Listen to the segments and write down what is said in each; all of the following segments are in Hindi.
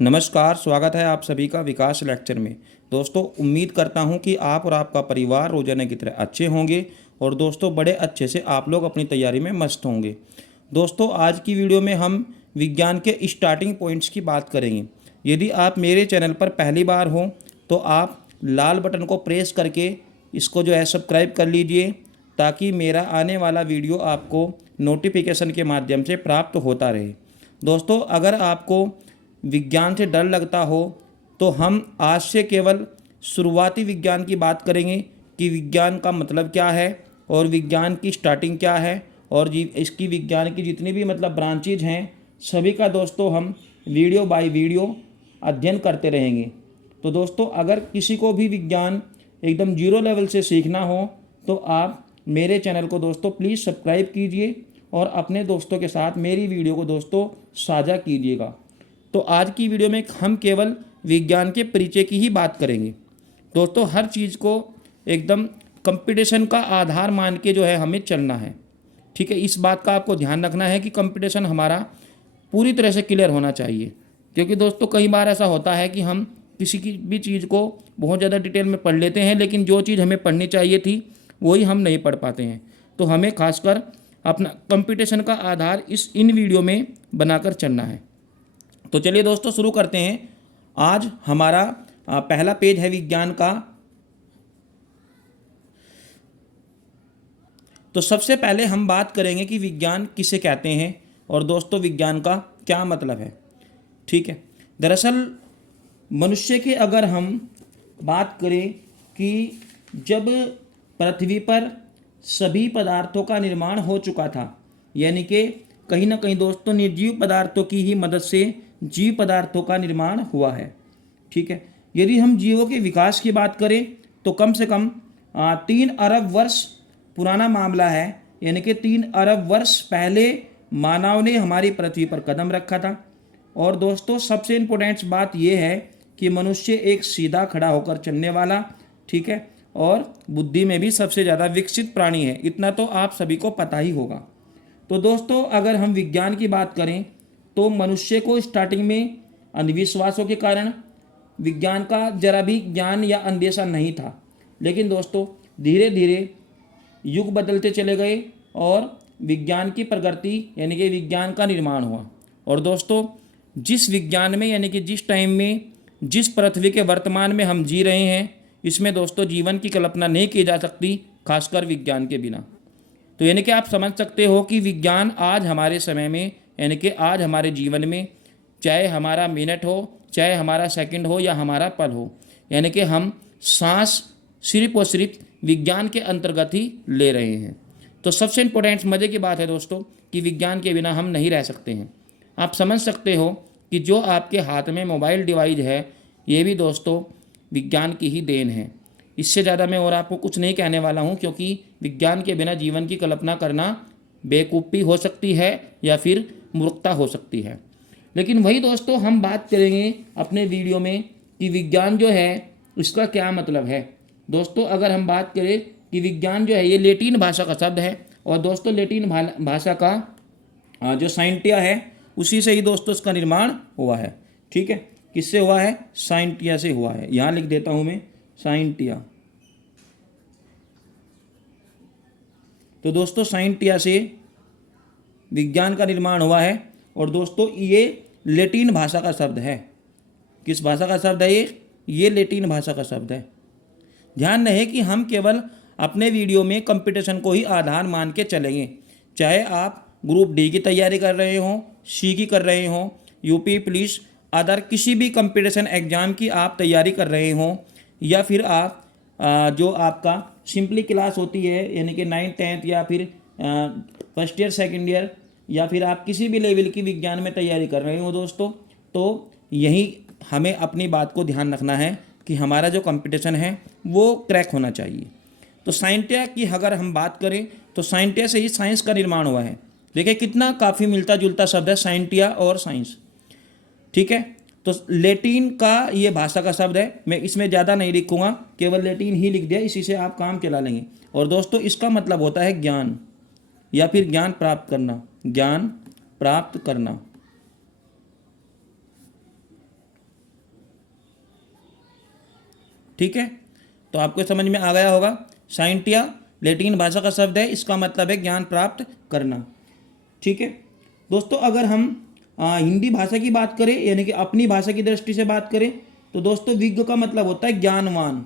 नमस्कार, स्वागत है आप सभी का विकास लेक्चर में। दोस्तों, उम्मीद करता हूं कि आप और आपका परिवार रोजाना की तरह अच्छे होंगे और दोस्तों बड़े अच्छे से आप लोग अपनी तैयारी में मस्त होंगे। दोस्तों, आज की वीडियो में हम विज्ञान के स्टार्टिंग पॉइंट्स की बात करेंगे। यदि आप मेरे चैनल पर पहली बार हो तो आप लाल बटन को प्रेस करके इसको जो है सब्सक्राइब कर लीजिए, ताकि मेरा आने वाला वीडियो आपको नोटिफिकेशन के माध्यम से प्राप्त होता रहे। दोस्तों, अगर आपको विज्ञान से डर लगता हो तो हम आज से केवल शुरुआती विज्ञान की बात करेंगे कि विज्ञान का मतलब क्या है और विज्ञान की स्टार्टिंग क्या है, और इसकी विज्ञान की जितनी भी ब्रांचेज हैं सभी का दोस्तों हम वीडियो बाय वीडियो अध्ययन करते रहेंगे। तो दोस्तों, अगर किसी को भी विज्ञान एकदम जीरो लेवल से सीखना हो तो आप मेरे चैनल को दोस्तों प्लीज़ सब्सक्राइब कीजिए और अपने दोस्तों के साथ मेरी वीडियो को दोस्तों साझा कीजिएगा। तो आज की वीडियो में हम केवल विज्ञान के परिचय की ही बात करेंगे। दोस्तों, हर चीज़ को एकदम कंपटीशन का आधार मान के जो है हमें चलना है। ठीक है, इस बात का आपको ध्यान रखना है कि कंपटीशन हमारा पूरी तरह से क्लियर होना चाहिए, क्योंकि दोस्तों कई बार ऐसा होता है कि हम किसी की भी चीज़ को बहुत ज़्यादा डिटेल में पढ़ लेते हैं, लेकिन जो चीज़ हमें पढ़नी चाहिए थी वही हम नहीं पढ़ पाते हैं। तो हमें खासकर अपना कंपटीशन का आधार इन वीडियो में बनाकर चलना है। तो चलिए दोस्तों शुरू करते हैं। आज हमारा पहला पेज है विज्ञान का। तो सबसे पहले हम बात करेंगे कि विज्ञान किसे कहते हैं और दोस्तों विज्ञान का क्या मतलब है। ठीक है, दरअसल मनुष्य की अगर हम बात करें कि जब पृथ्वी पर सभी पदार्थों का निर्माण हो चुका था, यानी कि कहीं ना कहीं दोस्तों निर्जीव पदार्थों की ही मदद से जीव पदार्थों का निर्माण हुआ है। ठीक है, यदि हम जीवों के विकास की बात करें तो कम से कम 3 अरब वर्ष पुराना मामला है, यानी कि 3 अरब वर्ष पहले मानव ने हमारी पृथ्वी पर कदम रखा था। और दोस्तों सबसे इम्पोर्टेंट बात यह है कि मनुष्य एक सीधा खड़ा होकर चलने वाला, ठीक है, और बुद्धि में भी सबसे ज़्यादा विकसित प्राणी है। इतना तो आप सभी को पता ही होगा। तो दोस्तों अगर हम विज्ञान की बात करें तो मनुष्य को स्टार्टिंग में अंधविश्वासों के कारण विज्ञान का जरा भी ज्ञान या अंदेशा नहीं था, लेकिन दोस्तों धीरे धीरे युग बदलते चले गए और विज्ञान की प्रगति यानी कि विज्ञान का निर्माण हुआ। और दोस्तों जिस विज्ञान में यानी कि जिस टाइम में जिस पृथ्वी के वर्तमान में हम जी रहे हैं, इसमें दोस्तों जीवन की कल्पना नहीं की जा सकती, खासकर विज्ञान के बिना। तो यानी कि आप समझ सकते हो कि विज्ञान आज हमारे समय में यानी कि आज हमारे जीवन में, चाहे हमारा मिनट हो, चाहे हमारा सेकंड हो या हमारा पल हो, यानी कि हम सांस सिर्फ और सिर्फ विज्ञान के अंतर्गत ही ले रहे हैं। तो सबसे इम्पोर्टेंट मज़े की बात है दोस्तों कि विज्ञान के बिना हम नहीं रह सकते हैं। आप समझ सकते हो कि जो आपके हाथ में मोबाइल डिवाइस है ये भी दोस्तों विज्ञान की ही देन है। इससे ज़्यादा मैं और आपको कुछ नहीं कहने वाला हूँ, क्योंकि विज्ञान के बिना जीवन की कल्पना करना बेवकूफ़ी हो सकती है या फिर मूर्खता हो सकती है। लेकिन वही दोस्तों हम बात करेंगे अपने वीडियो में कि विज्ञान जो है इसका क्या मतलब है। दोस्तों अगर हम बात करें कि विज्ञान जो है ये लैटिन भाषा का शब्द है, और दोस्तों लैटिन भाषा का जो साइंटिया है उसी से ही दोस्तों इसका निर्माण हुआ है। ठीक है, किससे हुआ है? साइंटिया से हुआ है। यहाँ लिख देता हूँ मैं साइंटिया। तो दोस्तों साइंटिया से विज्ञान का निर्माण हुआ है, और दोस्तों ये लैटिन भाषा का शब्द है। किस भाषा का शब्द है ये लैटिन भाषा का शब्द है। ध्यान रहे कि हम केवल अपने वीडियो में कंपटीशन को ही आधार मान के चलेंगे, चाहे आप ग्रुप डी की तैयारी कर रहे हों, सी की कर रहे हों, यूपी पुलिस अदर किसी भी कंपटीशन एग्ज़ाम की आप तैयारी कर रहे हों, या फिर आप जो आपका सिंपली क्लास होती है यानी कि 9th 10th या फिर फर्स्ट ईयर सेकेंड ईयर, या फिर आप किसी भी लेवल की विज्ञान में तैयारी कर रहे हो दोस्तों, तो यही हमें अपनी बात को ध्यान रखना है कि हमारा जो कंपटीशन है वो क्रैक होना चाहिए। तो साइंटिया की अगर हम बात करें तो साइंटिया से ही साइंस का निर्माण हुआ है। देखिए कितना काफ़ी मिलता जुलता शब्द है साइंटिया और साइंस। ठीक है, तो लैटिन का ये भाषा का शब्द है। मैं इसमें ज़्यादा नहीं लिखूंगा, केवल लैटिन ही लिख दिया, इसी से आप काम चला लेंगे। और दोस्तों इसका मतलब होता है ज्ञान या फिर ज्ञान प्राप्त करना, ज्ञान प्राप्त करना। ठीक है, तो आपको समझ में आ गया होगा। साइंटिया लैटिन भाषा का शब्द है, इसका मतलब है ज्ञान प्राप्त करना। ठीक है दोस्तों, अगर हम हिंदी भाषा की बात करें, यानी कि अपनी भाषा की दृष्टि से बात करें, तो दोस्तों विज्ञ का मतलब होता है ज्ञानवान।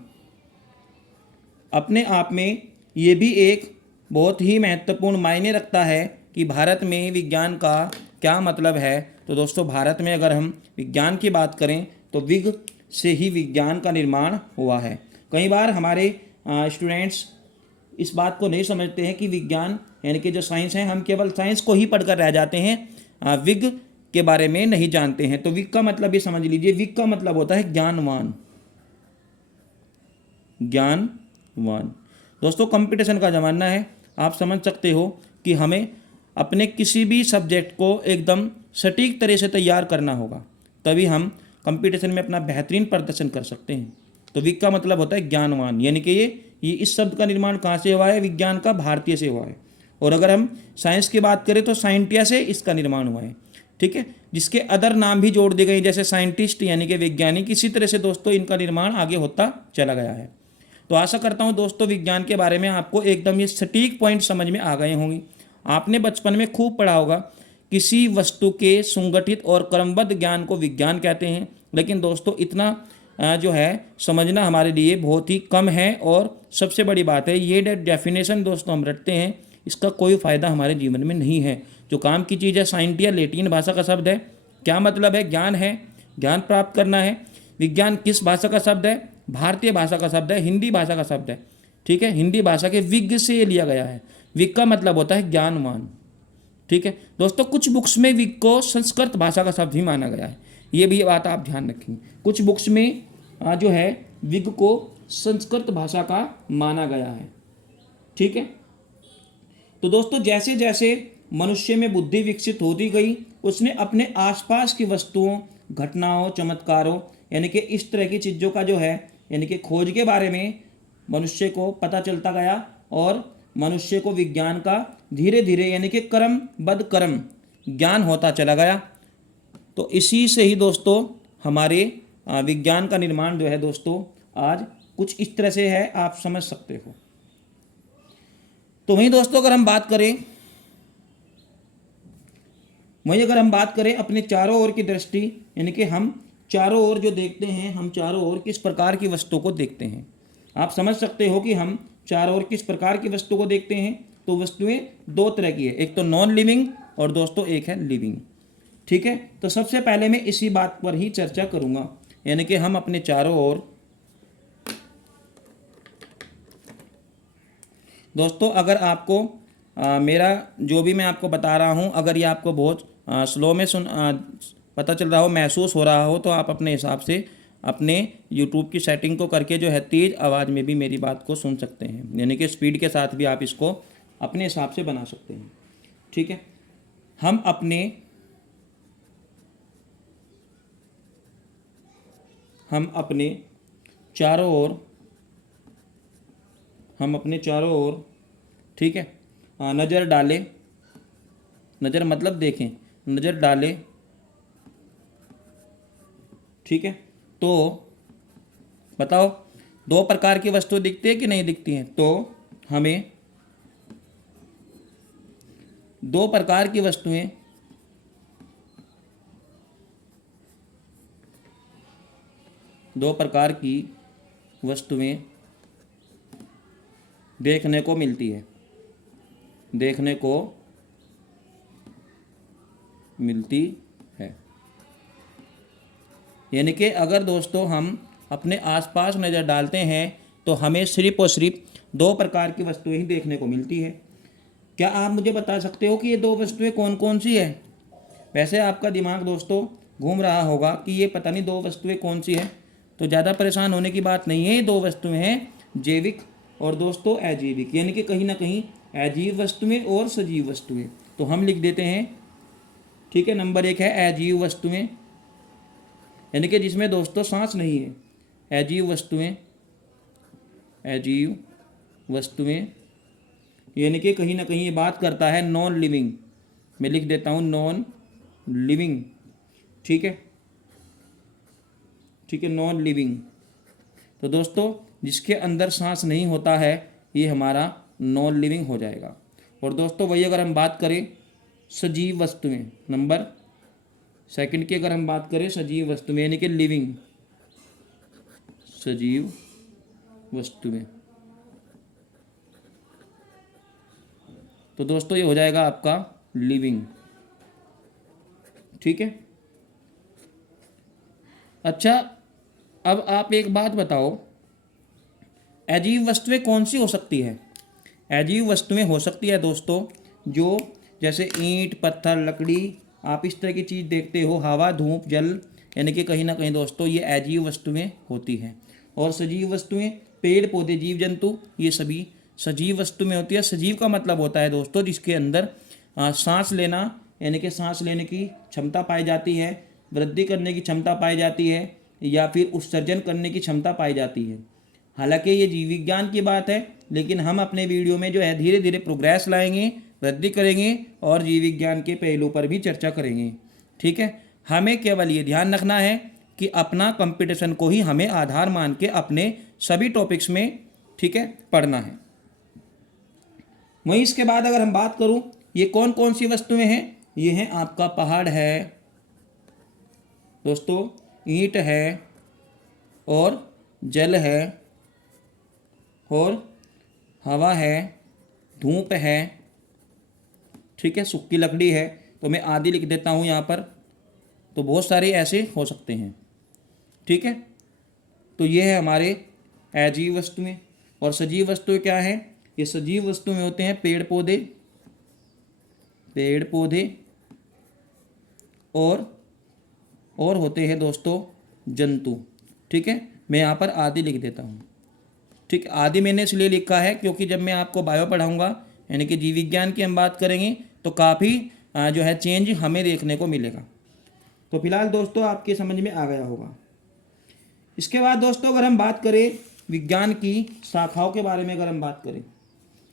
अपने आप में ये भी एक बहुत ही महत्वपूर्ण मायने रखता है कि भारत में विज्ञान का क्या मतलब है। तो दोस्तों भारत में अगर हम विज्ञान की बात करें तो विज्ञ से ही विज्ञान का निर्माण हुआ है। कई बार हमारे स्टूडेंट्स इस बात को नहीं समझते हैं कि विज्ञान यानी कि जो साइंस है, हम केवल साइंस को ही पढ़कर रह जाते हैं, विज्ञ के बारे में नहीं जानते हैं। तो विज्ञ का मतलब ये समझ लीजिए, विज्ञ का मतलब होता है ज्ञानवान। ज्ञानवान दोस्तों, कंपटीशन का ज़माना है, आप समझ सकते हो कि हमें अपने किसी भी सब्जेक्ट को एकदम सटीक तरह से तैयार करना होगा, तभी हम कंपटीशन में अपना बेहतरीन प्रदर्शन कर सकते हैं। तो विज्ञ का मतलब होता है ज्ञानवान, यानी कि ये इस शब्द का निर्माण कहाँ से हुआ है? विज्ञान का, भारतीय से हुआ है। और अगर हम साइंस की बात करें तो साइंटिया से इसका निर्माण हुआ है। ठीक है, जिसके अदर नाम भी जोड़ दिए गए जैसे साइंटिस्ट यानी कि वैज्ञानिक। इसी तरह से दोस्तों इनका निर्माण आगे होता चला गया है। तो आशा करता हूँ दोस्तों विज्ञान के बारे में आपको एकदम ये सटीक पॉइंट समझ में आ गए होंगे। आपने बचपन में खूब पढ़ा होगा, किसी वस्तु के सुगठित और क्रमबद्ध ज्ञान को विज्ञान कहते हैं। लेकिन दोस्तों इतना जो है समझना हमारे लिए बहुत ही कम है। और सबसे बड़ी बात है, ये डेफिनेशन दोस्तों हम रटते हैं, इसका कोई फ़ायदा हमारे जीवन में नहीं है। जो काम की चीज़ है, साइंटिया लैटिन भाषा का शब्द है, क्या मतलब है? ज्ञान है, ज्ञान प्राप्त करना है। विज्ञान किस भाषा का शब्द है? भारतीय भाषा का शब्द है, हिंदी भाषा का शब्द है। ठीक है, हिंदी भाषा के विज्ञ से ये लिया गया है। विज्ञ का मतलब होता है ज्ञानवान। ठीक है दोस्तों, कुछ बुक्स में विज्ञ को संस्कृत भाषा का शब्द ही माना गया है, ये भी बात आप ध्यान रखेंगे। कुछ बुक्स में जो है विज्ञ को संस्कृत भाषा का माना गया है। ठीक है, तो दोस्तों जैसे जैसे मनुष्य में बुद्धि विकसित होती गई, उसने अपने आसपास की वस्तुओं, घटनाओं, चमत्कारों यानी कि इस तरह की चीज़ों का जो है यानी कि खोज के बारे में मनुष्य को पता चलता गया। और मनुष्य को विज्ञान का धीरे धीरे यानी कि क्रमबद्ध क्रम ज्ञान होता चला गया। तो इसी से ही दोस्तों हमारे विज्ञान का निर्माण जो है दोस्तों आज कुछ इस तरह से है, आप समझ सकते हो। तो वहीं दोस्तों अगर हम बात करें अपने चारों ओर की दृष्टि, यानी कि हम चारों ओर जो देखते हैं, हम चारों ओर किस प्रकार की वस्तु को देखते हैं। आप समझ सकते हो कि हम चारों ओर किस प्रकार की वस्तु को देखते हैं। तो वस्तुएं दो तरह की है, एक तो नॉन लिविंग और दोस्तों एक है लिविंग। ठीक है, तो सबसे पहले मैं इसी बात पर ही चर्चा करूंगा, यानी कि हम अपने चारों ओर दोस्तों, अगर आपको मेरा जो भी मैं आपको बता रहा हूँ, अगर ये आपको बहुत स्लो में पता चल रहा हो, महसूस हो रहा हो, तो आप अपने हिसाब से अपने YouTube की सेटिंग को करके जो है तेज़ आवाज़ में भी मेरी बात को सुन सकते हैं, यानी कि स्पीड के साथ भी आप इसको अपने हिसाब से बना सकते हैं। ठीक है, हम अपने चारों ओर ठीक है नज़र डालें, नज़र मतलब देखें, नज़र डालें। ठीक है, तो बताओ दो प्रकार की वस्तु दिखती है कि नहीं दिखती हैं? तो हमें दो प्रकार की वस्तुएं देखने को मिलती है। यानी कि अगर दोस्तों हम अपने आसपास नज़र डालते हैं तो हमें सिर्फ और सिर्फ दो प्रकार की वस्तुएं ही देखने को मिलती है। क्या आप मुझे बता सकते हो कि ये दो वस्तुएं कौन कौन सी है? वैसे आपका दिमाग दोस्तों घूम रहा होगा कि ये पता नहीं दो वस्तुएं कौन सी है। तो ज़्यादा परेशान होने की बात नहीं है। ये दो वस्तुएं हैं जैविक और दोस्तों अजैविक, यानी कि कहीं ना कहीं अजीव वस्तुएं और सजीव वस्तुएं। तो हम लिख देते हैं, ठीक है, नंबर 1 है अजीव वस्तुएं, यानी कि जिसमें दोस्तों सांस नहीं है। अजीव वस्तुएं यानी कि कहीं ना कहीं ये बात करता है नॉन लिविंग। मैं लिख देता हूँ नॉन लिविंग। ठीक है, नॉन लिविंग। तो दोस्तों जिसके अंदर सांस नहीं होता है ये हमारा नॉन लिविंग हो जाएगा। और दोस्तों वही अगर हम बात करें सजीव वस्तुएं, नंबर सेकंड की अगर हम बात करें सजीव वस्तुएं यानी कि लिविंग, सजीव वस्तुएं, तो दोस्तों ये हो जाएगा आपका लिविंग। ठीक है। अच्छा, अब आप एक बात बताओ, अजीब वस्तुएं कौन सी हो सकती है? अजीब वस्तुएं हो सकती है दोस्तों जो जैसे ईंट, पत्थर, लकड़ी, आप इस तरह की चीज़ देखते हो, हवा, धूप, जल, यानी कि कहीं ना कहीं दोस्तों ये अजीब वस्तुएं होती हैं। और सजीव वस्तुएं पेड़ पौधे, जीव जंतु, ये सभी सजीव वस्तु में होती है। सजीव का मतलब होता है दोस्तों जिसके अंदर सांस लेना यानी कि सांस लेने की क्षमता पाई जाती है, वृद्धि करने की क्षमता पाई जाती है, या फिर उत्सर्जन करने की क्षमता पाई जाती है। हालांकि ये जीव विज्ञान की बात है, लेकिन हम अपने वीडियो में जो है धीरे धीरे प्रोग्रेस लाएंगे, वृद्धि करेंगे और जीव विज्ञान के पहलू पर भी चर्चा करेंगे। ठीक है। हमें केवल ये ध्यान रखना है कि अपना कंपटीशन को ही हमें आधार मान के अपने सभी टॉपिक्स में, ठीक है, पढ़ना है। वहीं इसके बाद अगर हम बात करूं ये कौन कौन सी वस्तुएं हैं, ये हैं आपका पहाड़ है दोस्तों, ईंट है और जल है और हवा है, धूप है, ठीक है, सूखी लकड़ी है। तो मैं आदि लिख देता हूँ यहाँ पर। तो बहुत सारे ऐसे हो सकते हैं। ठीक है। तो ये है हमारे अजीव वस्तुएं। और सजीव वस्तुएं क्या हैं? ये सजीव वस्तुएं होते हैं पेड़ पौधे, पेड़ पौधे और होते हैं दोस्तों जंतु। ठीक है। मैं यहाँ पर आदि लिख देता हूँ। ठीक, आदि मैंने इसलिए लिखा है क्योंकि जब मैं आपको बायो पढ़ाऊँगा यानी कि जीव विज्ञान की हम बात करेंगे तो काफ़ी जो है चेंज हमें देखने को मिलेगा। तो फिलहाल दोस्तों आपके समझ में आ गया होगा। इसके बाद दोस्तों अगर हम बात करें विज्ञान की शाखाओं के बारे में, अगर हम बात करें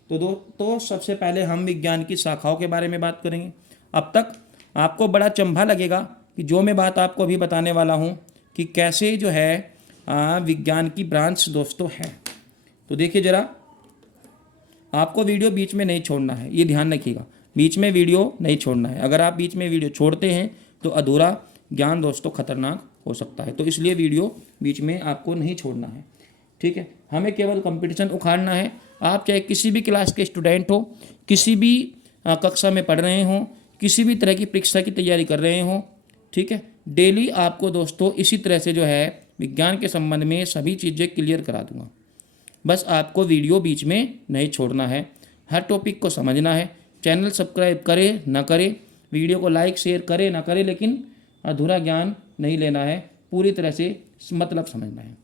तो सबसे पहले हम विज्ञान की शाखाओं के बारे में बात करेंगे। अब तक आपको बड़ा चंभा लगेगा कि जो मैं बात आपको अभी बताने वाला हूँ कि कैसे जो है विज्ञान की ब्रांच दोस्तों है। तो देखिए ज़रा, आपको वीडियो बीच में नहीं छोड़ना है, ये ध्यान रखिएगा, बीच में वीडियो नहीं छोड़ना है। अगर आप बीच में वीडियो छोड़ते हैं तो अधूरा ज्ञान दोस्तों खतरनाक हो सकता है। तो इसलिए वीडियो बीच में आपको नहीं छोड़ना है। ठीक है। हमें केवल कंपटीशन उखाड़ना है। आप चाहे किसी भी क्लास के स्टूडेंट हो, किसी भी कक्षा में पढ़ रहे हों, किसी भी तरह की परीक्षा की तैयारी कर रहे हों, ठीक है, डेली आपको दोस्तों इसी तरह से जो है विज्ञान के संबंध में सभी चीज़ें क्लियर करा दूंगा। बस आपको वीडियो बीच में नहीं छोड़ना है, हर टॉपिक को समझना है। चैनल सब्सक्राइब करे ना करे, वीडियो को लाइक शेयर करे ना करे, लेकिन अधूरा ज्ञान नहीं लेना है, पूरी तरह से मतलब समझना है।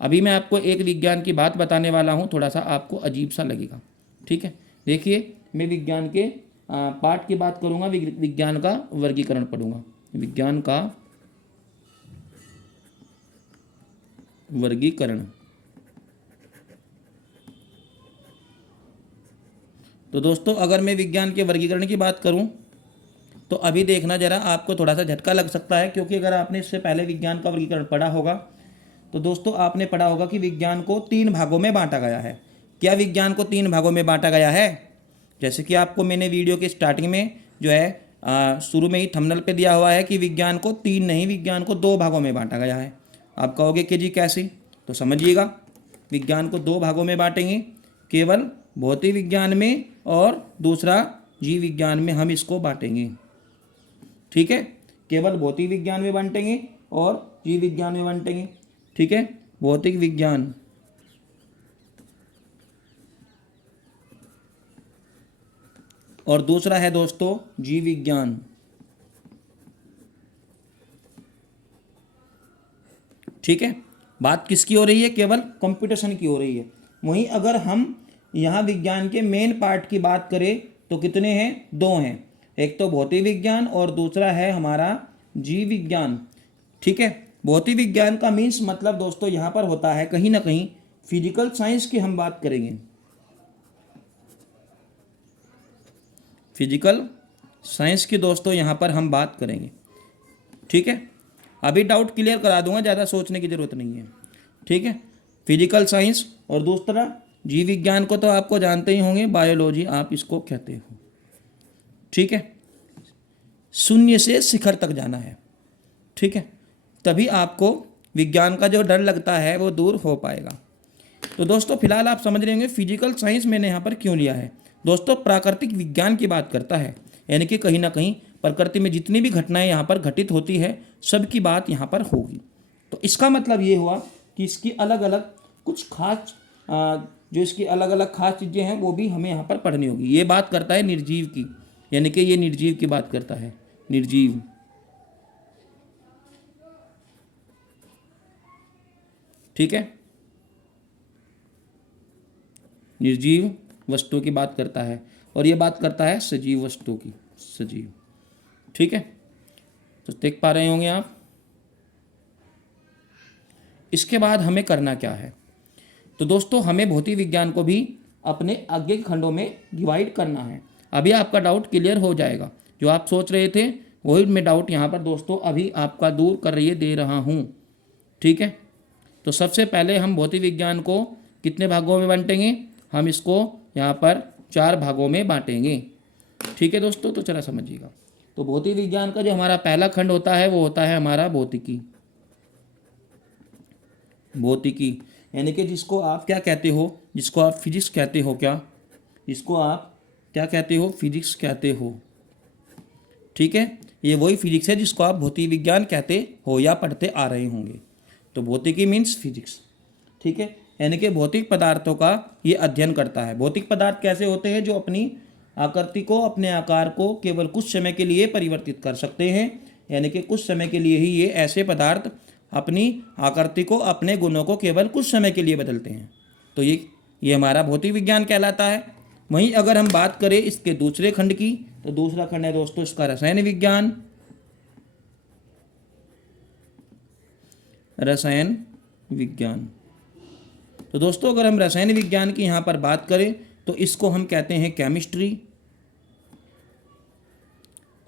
अभी मैं आपको एक विज्ञान की बात बताने वाला हूँ, थोड़ा सा आपको अजीब सा लगेगा। ठीक है। देखिए, मैं विज्ञान के पाठ की बात करूँगा, विज्ञान का वर्गीकरण पढ़ूंगा, विज्ञान का वर्गीकरण। तो दोस्तों अगर मैं विज्ञान के वर्गीकरण की बात करूं तो अभी देखना ज़रा, आपको थोड़ा सा झटका लग सकता है, क्योंकि अगर आपने इससे पहले विज्ञान का वर्गीकरण पढ़ा होगा तो दोस्तों आपने पढ़ा होगा कि विज्ञान को 3 भागों में बांटा गया है। क्या विज्ञान को 3 भागों में बांटा गया है? जैसे कि आपको मैंने वीडियो के स्टार्टिंग में जो है शुरू में ही थंबनेल पे दिया हुआ है कि विज्ञान को 3 नहीं, विज्ञान को 2 भागों में बांटा गया है। आप कहोगे कि जी कैसे? तो समझिएगा, विज्ञान को 2 भागों में बांटेंगे, केवल भौतिक विज्ञान में और दूसरा जीव विज्ञान में हम इसको बांटेंगे। ठीक है। केवल भौतिक विज्ञान में बांटेंगे और जीव विज्ञान में बांटेंगे। ठीक है। भौतिक विज्ञान और दूसरा है दोस्तों जीव विज्ञान। ठीक है। बात किसकी हो रही है? केवल कंपटीशन की हो रही है। वहीं अगर हम यहाँ विज्ञान के मेन पार्ट की बात करें तो कितने हैं? 2 हैं। एक तो भौतिक विज्ञान और दूसरा है हमारा जीव विज्ञान। ठीक है। भौतिक विज्ञान का मीन्स मतलब दोस्तों यहाँ पर होता है कहीं ना कहीं फिजिकल साइंस की हम बात करेंगे, फिजिकल साइंस की दोस्तों यहाँ पर हम बात करेंगे। ठीक है। अभी डाउट क्लियर करा दूंगा, ज़्यादा सोचने की ज़रूरत नहीं है। ठीक है। फिजिकल साइंस, और दूसरा जीव विज्ञान को तो आपको जानते ही होंगे, बायोलॉजी आप इसको कहते हो। ठीक है, शून्य से शिखर तक जाना है। ठीक है, तभी आपको विज्ञान का जो डर लगता है वो दूर हो पाएगा। तो दोस्तों फिलहाल आप समझ रहे होंगे फिजिकल साइंस मैंने यहाँ पर क्यों लिया है। दोस्तों प्राकृतिक विज्ञान की बात करता है, यानी कि कहीं ना कहीं प्रकृति में जितनी भी घटनाएं यहाँ पर घटित होती है सबकी बात यहाँ पर होगी। तो इसका मतलब ये हुआ कि इसकी अलग अलग कुछ खास जो इसकी अलग अलग खास चीज़ें हैं वो भी हमें यहाँ पर पढ़नी होगी। ये बात करता है निर्जीव की, यानी कि ये निर्जीव की बात करता है, निर्जीव। ठीक है, निर्जीव वस्तु की बात करता है, और ये बात करता है सजीव वस्तु की, सजीव। ठीक है, तो देख पा रहे होंगे आप। इसके बाद हमें करना क्या है, तो दोस्तों हमें भौतिक विज्ञान को भी अपने आगे के खंडों में डिवाइड करना है। अभी आपका डाउट क्लियर हो जाएगा, जो आप सोच रहे थे वही मैं डाउट यहाँ पर दोस्तों अभी आपका दूर कर रही दे रहा हूँ। ठीक है, तो सबसे पहले हम भौतिक विज्ञान को कितने भागों में बांटेंगे, हम इसको यहाँ पर 4 भागों में बांटेंगे। ठीक है दोस्तों, तो चला समझिएगा। तो भौतिक विज्ञान का जो हमारा पहला खंड होता है वो होता है हमारा भौतिकी। भौतिकी यानी कि जिसको आप क्या कहते हो, जिसको आप फिजिक्स कहते हो, क्या जिसको आप क्या कहते हो, फिजिक्स कहते हो। ठीक है, ये वही फिजिक्स है जिसको आप भौतिक विज्ञान कहते हो या पढ़ते आ रहे होंगे। तो भौतिकी मीन्स फिजिक्स। ठीक है, यानी कि भौतिक पदार्थों का ये अध्ययन करता है। भौतिक पदार्थ कैसे होते हैं, जो अपनी आकृति को, अपने आकार को केवल कुछ समय के लिए परिवर्तित कर सकते हैं, यानी कि कुछ समय के लिए ही ये ऐसे पदार्थ अपनी आकृति को, अपने गुणों को केवल कुछ समय के लिए बदलते हैं। तो ये हमारा भौतिक विज्ञान कहलाता है। वहीं अगर हम बात करें इसके दूसरे खंड की, तो दूसरा खंड है दोस्तों इसका रसायन विज्ञान। रसायन विज्ञान, तो दोस्तों अगर हम रसायन विज्ञान की यहाँ पर बात करें तो इसको हम कहते हैं केमिस्ट्री,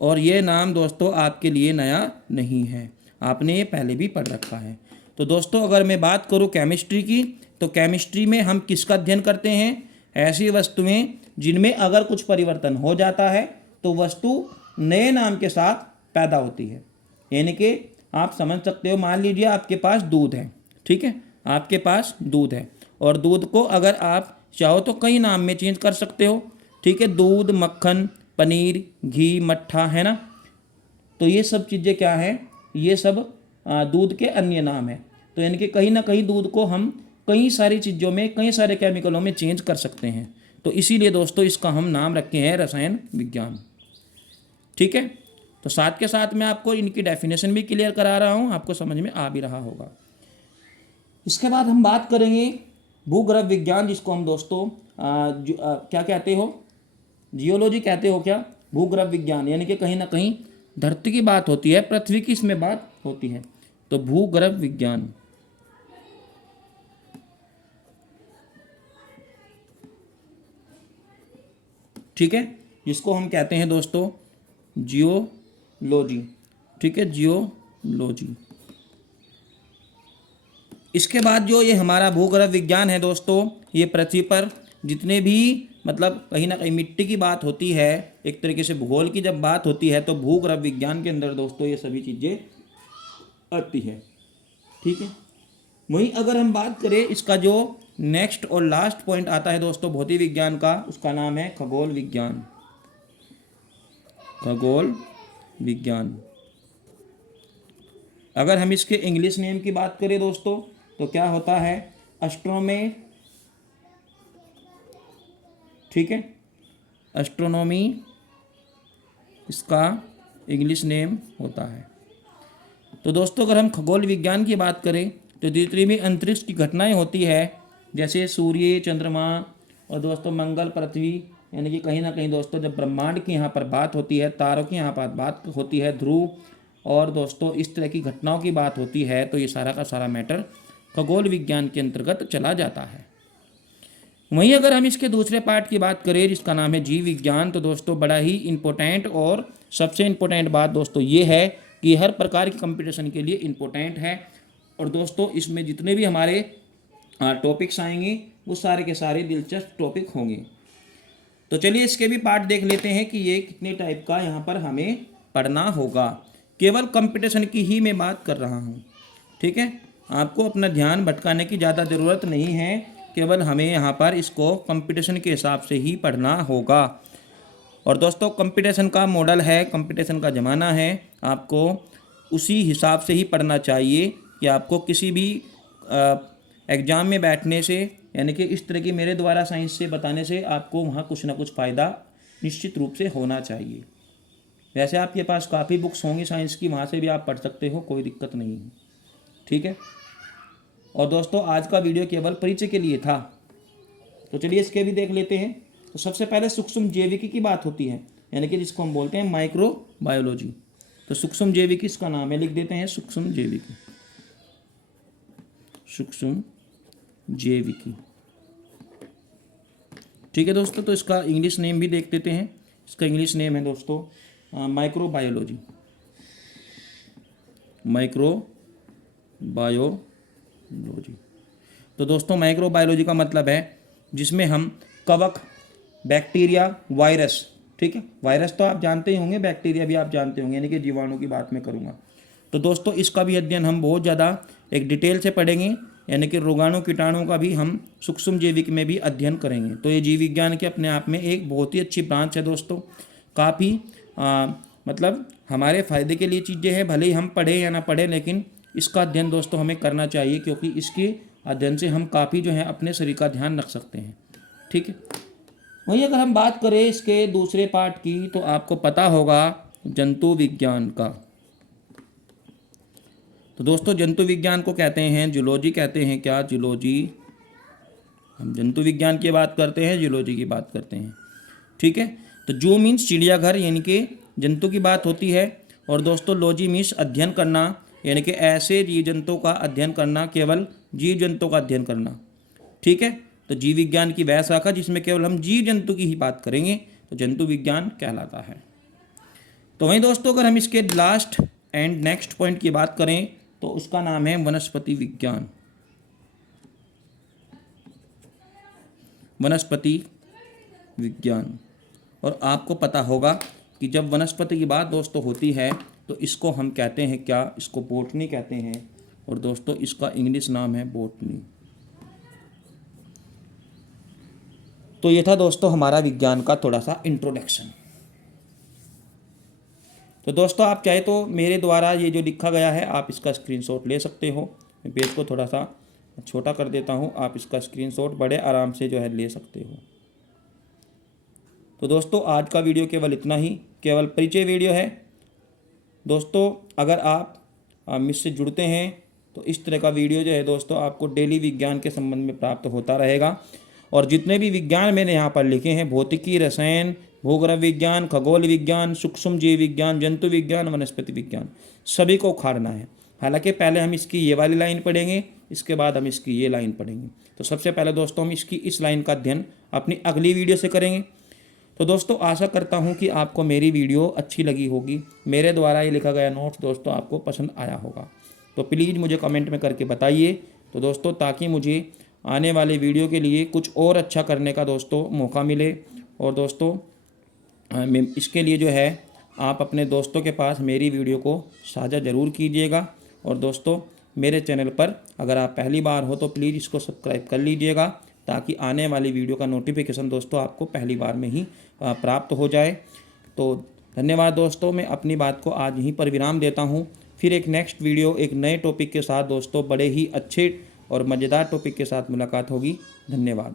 और ये नाम दोस्तों आपके लिए नया नहीं है, आपने ये पहले भी पढ़ रखा है। तो दोस्तों अगर मैं बात करूँ केमिस्ट्री की, तो केमिस्ट्री में हम किसका अध्ययन करते हैं, ऐसी वस्तुएं जिनमें अगर कुछ परिवर्तन हो जाता है तो वस्तु नए नाम के साथ पैदा होती है। यानी कि आप समझ सकते हो, मान लीजिए आपके पास दूध है। ठीक है, आपके पास दूध है, और दूध को अगर आप चाहो तो कई नाम में चेंज कर सकते हो। ठीक है, दूध, मक्खन, पनीर, घी, मट्ठा, है ना। तो ये सब चीज़ें क्या हैं, ये सब दूध के अन्य नाम हैं। तो यानी कि कहीं ना कहीं दूध को हम कई सारी चीज़ों में, कई सारे केमिकलों में चेंज कर सकते हैं। तो इसीलिए दोस्तों इसका हम नाम रखे हैं रसायन विज्ञान। ठीक है, तो साथ के साथ मैं आपको इनकी डेफिनेशन भी क्लियर करा रहा हूँ, आपको समझ में आ भी रहा होगा। इसके बाद हम बात करेंगे भूगर्भ विज्ञान, जिसको हम दोस्तों क्या कहते हो, जियोलॉजी कहते हो क्या, भूगर्भ विज्ञान। यानी कि कहीं ना कहीं धरती की बात होती है, पृथ्वी की इसमें बात होती है। तो भूगर्भ विज्ञान, ठीक है, जिसको हम कहते हैं दोस्तों जियोलॉजी। ठीक है, जियोलॉजी। इसके बाद जो ये हमारा भूगर्भ विज्ञान है दोस्तों, ये पृथ्वी पर जितने भी मतलब कहीं ना कहीं मिट्टी की बात होती है, एक तरीके से भूगोल की जब बात होती है तो भूगर्भ विज्ञान के अंदर दोस्तों ये सभी चीज़ें आती है। ठीक है, वहीं अगर हम बात करें इसका जो नेक्स्ट और लास्ट पॉइंट आता है दोस्तों भौतिक विज्ञान का, उसका नाम है खगोल विज्ञान। खगोल विज्ञान, अगर हम इसके इंग्लिश नेम की बात करें दोस्तों तो क्या होता है, एस्ट्रोनॉमी। ठीक है, एस्ट्रोनॉमी इसका इंग्लिश नेम होता है। तो दोस्तों अगर हम खगोल विज्ञान की बात करें तो जितनी भी अंतरिक्ष की घटनाएं होती है, जैसे सूर्य, चंद्रमा और दोस्तों मंगल, पृथ्वी, यानी कि कहीं ना कहीं दोस्तों जब ब्रह्मांड की यहाँ पर बात होती है, तारों की यहाँ पर बात होती है, ध्रुव और दोस्तों इस तरह की घटनाओं की बात होती है, तो ये सारा का सारा मैटर खगोल विज्ञान के अंतर्गत चला जाता है। वहीं अगर हम इसके दूसरे पार्ट की बात करें जिसका नाम है जीव विज्ञान, तो दोस्तों बड़ा ही इम्पोर्टेंट और सबसे इम्पोर्टेंट बात दोस्तों ये है कि हर प्रकार की कंपटीशन के लिए इम्पोर्टेंट है। और दोस्तों इसमें जितने भी हमारे टॉपिक्स आएंगे वो सारे के सारे दिलचस्प टॉपिक होंगे। तो चलिए इसके भी पार्ट देख लेते हैं कि ये कितने टाइप का यहाँ पर हमें पढ़ना होगा। केवल कंपटीशन की ही मैं बात कर रहा हूँ, ठीक है। आपको अपना ध्यान भटकाने की ज़्यादा ज़रूरत नहीं है, केवल हमें यहाँ पर इसको कंपटीशन के हिसाब से ही पढ़ना होगा। और दोस्तों कंपटीशन का मॉडल है, कंपटीशन का ज़माना है, आपको उसी हिसाब से ही पढ़ना चाहिए कि आपको किसी भी एग्ज़ाम में बैठने से, यानी कि इस तरह की मेरे द्वारा साइंस से बताने से आपको वहाँ कुछ ना कुछ फ़ायदा निश्चित रूप से होना चाहिए। वैसे आपके पास काफ़ी बुक्स होंगी साइंस की, वहाँ से भी आप पढ़ सकते हो, कोई दिक्कत नहीं है, ठीक है। और दोस्तों आज का वीडियो केवल परिचय के लिए था, तो चलिए इसके भी देख लेते हैं। तो सबसे पहले सूक्ष्म जैविकी की बात होती है, यानी कि जिसको हम बोलते हैं माइक्रोबायोलॉजी। तो सूक्ष्म जैविकी इसका नाम है, लिख देते हैं सूक्ष्म जैविकी, सूक्ष्म जैविकी, ठीक है दोस्तों। तो इसका इंग्लिश नेम भी देख लेते हैं। इसका इंग्लिश नेम है दोस्तों माइक्रोबायोलॉजी, माइक्रोबायोलॉजी। तो दोस्तों माइक्रोबायोलॉजी का मतलब है जिसमें हम कवक, बैक्टीरिया, वायरस, ठीक है, वायरस तो आप जानते ही होंगे, बैक्टीरिया भी आप जानते होंगे, यानी कि जीवाणु की बात मैं करूँगा। तो दोस्तों इसका भी अध्ययन हम बहुत ज़्यादा एक डिटेल से पढ़ेंगे, यानी कि रोगाणु कीटाणु का भी हम सूक्ष्म जैविक में भी अध्ययन करेंगे। तो ये जीव विज्ञान के अपने आप में एक बहुत ही अच्छी ब्रांच है दोस्तों, काफ़ी मतलब हमारे फ़ायदे के लिए चीज़ें हैं, भले ही हम पढ़ें या ना पढ़ें, लेकिन इसका अध्ययन दोस्तों हमें करना चाहिए, क्योंकि इसके अध्ययन से हम काफ़ी जो है अपने शरीर का ध्यान रख सकते हैं, ठीक है। वहीं अगर हम बात करें इसके दूसरे पार्ट की, तो आपको पता होगा जंतु विज्ञान का। तो दोस्तों जंतु विज्ञान को कहते हैं जूलॉजी, कहते हैं क्या, जूलॉजी। हम जंतु विज्ञान की बात करते हैं, जूलॉजी की बात करते हैं, ठीक है। तो जू मीन्स चिड़ियाघर, यानी कि जंतु की बात होती है। और दोस्तों लॉजी मीन्स अध्ययन करना, यानी कि ऐसे जीव जंतुओं का अध्ययन करना, केवल जीव जंतुओं का अध्ययन करना, ठीक है। तो जीव विज्ञान की वह शाखा जिसमें केवल हम जीव जंतु की ही बात करेंगे, तो जंतु विज्ञान कहलाता है। तो वहीं दोस्तों अगर हम इसके लास्ट एंड नेक्स्ट पॉइंट की बात करें, तो उसका नाम है वनस्पति विज्ञान, वनस्पति विज्ञान। और आपको पता होगा कि जब वनस्पति की बात दोस्तों होती है तो इसको हम कहते हैं क्या, इसको बॉटनी कहते हैं। और दोस्तों इसका इंग्लिश नाम है बॉटनी। तो ये था दोस्तों हमारा विज्ञान का थोड़ा सा इंट्रोडक्शन। तो दोस्तों आप चाहे तो मेरे द्वारा ये जो लिखा गया है आप इसका स्क्रीनशॉट ले सकते हो। मैं पेज को थोड़ा सा छोटा कर देता हूँ, आप इसका स्क्रीनशॉट बड़े आराम से जो है ले सकते हो। तो दोस्तों आज का वीडियो केवल इतना ही, केवल परिचय वीडियो है दोस्तों। अगर आप मुझसे जुड़ते हैं तो इस तरह का वीडियो जो है दोस्तों आपको डेली विज्ञान के संबंध में प्राप्त होता रहेगा। और जितने भी विज्ञान मैंने यहाँ पर लिखे हैं, भौतिकी, रसायन, भूगर्भ विज्ञान, खगोल विज्ञान, सूक्ष्म जीव विज्ञान, जंतु विज्ञान, वनस्पति विज्ञान, सभी को उखाड़ना है। हालांकि पहले हम इसकी ये वाली लाइन पढ़ेंगे, इसके बाद हम इसकी ये लाइन पढ़ेंगे। तो सबसे पहले दोस्तों हम इसकी इस लाइन का अध्ययन अपनी अगली वीडियो से करेंगे। तो दोस्तों आशा करता हूँ कि आपको मेरी वीडियो अच्छी लगी होगी, मेरे द्वारा ये लिखा गया नोट्स दोस्तों आपको पसंद आया होगा। तो प्लीज़ मुझे कमेंट में करके बताइए, तो दोस्तों ताकि मुझे आने वाले वीडियो के लिए कुछ और अच्छा करने का दोस्तों मौका मिले। और दोस्तों इसके लिए जो है आप अपने दोस्तों के पास मेरी वीडियो को साझा ज़रूर कीजिएगा। और दोस्तों मेरे चैनल पर अगर आप पहली बार हो तो प्लीज़ इसको सब्सक्राइब कर लीजिएगा, ताकि आने वाली वीडियो का नोटिफिकेशन दोस्तों आपको पहली बार में ही प्राप्त हो जाए। तो धन्यवाद दोस्तों, मैं अपनी बात को आज यहीं पर विराम देता हूँ। फिर एक नेक्स्ट वीडियो एक नए टॉपिक के साथ दोस्तों, बड़े ही अच्छे और मज़ेदार टॉपिक के साथ मुलाकात होगी। धन्यवाद।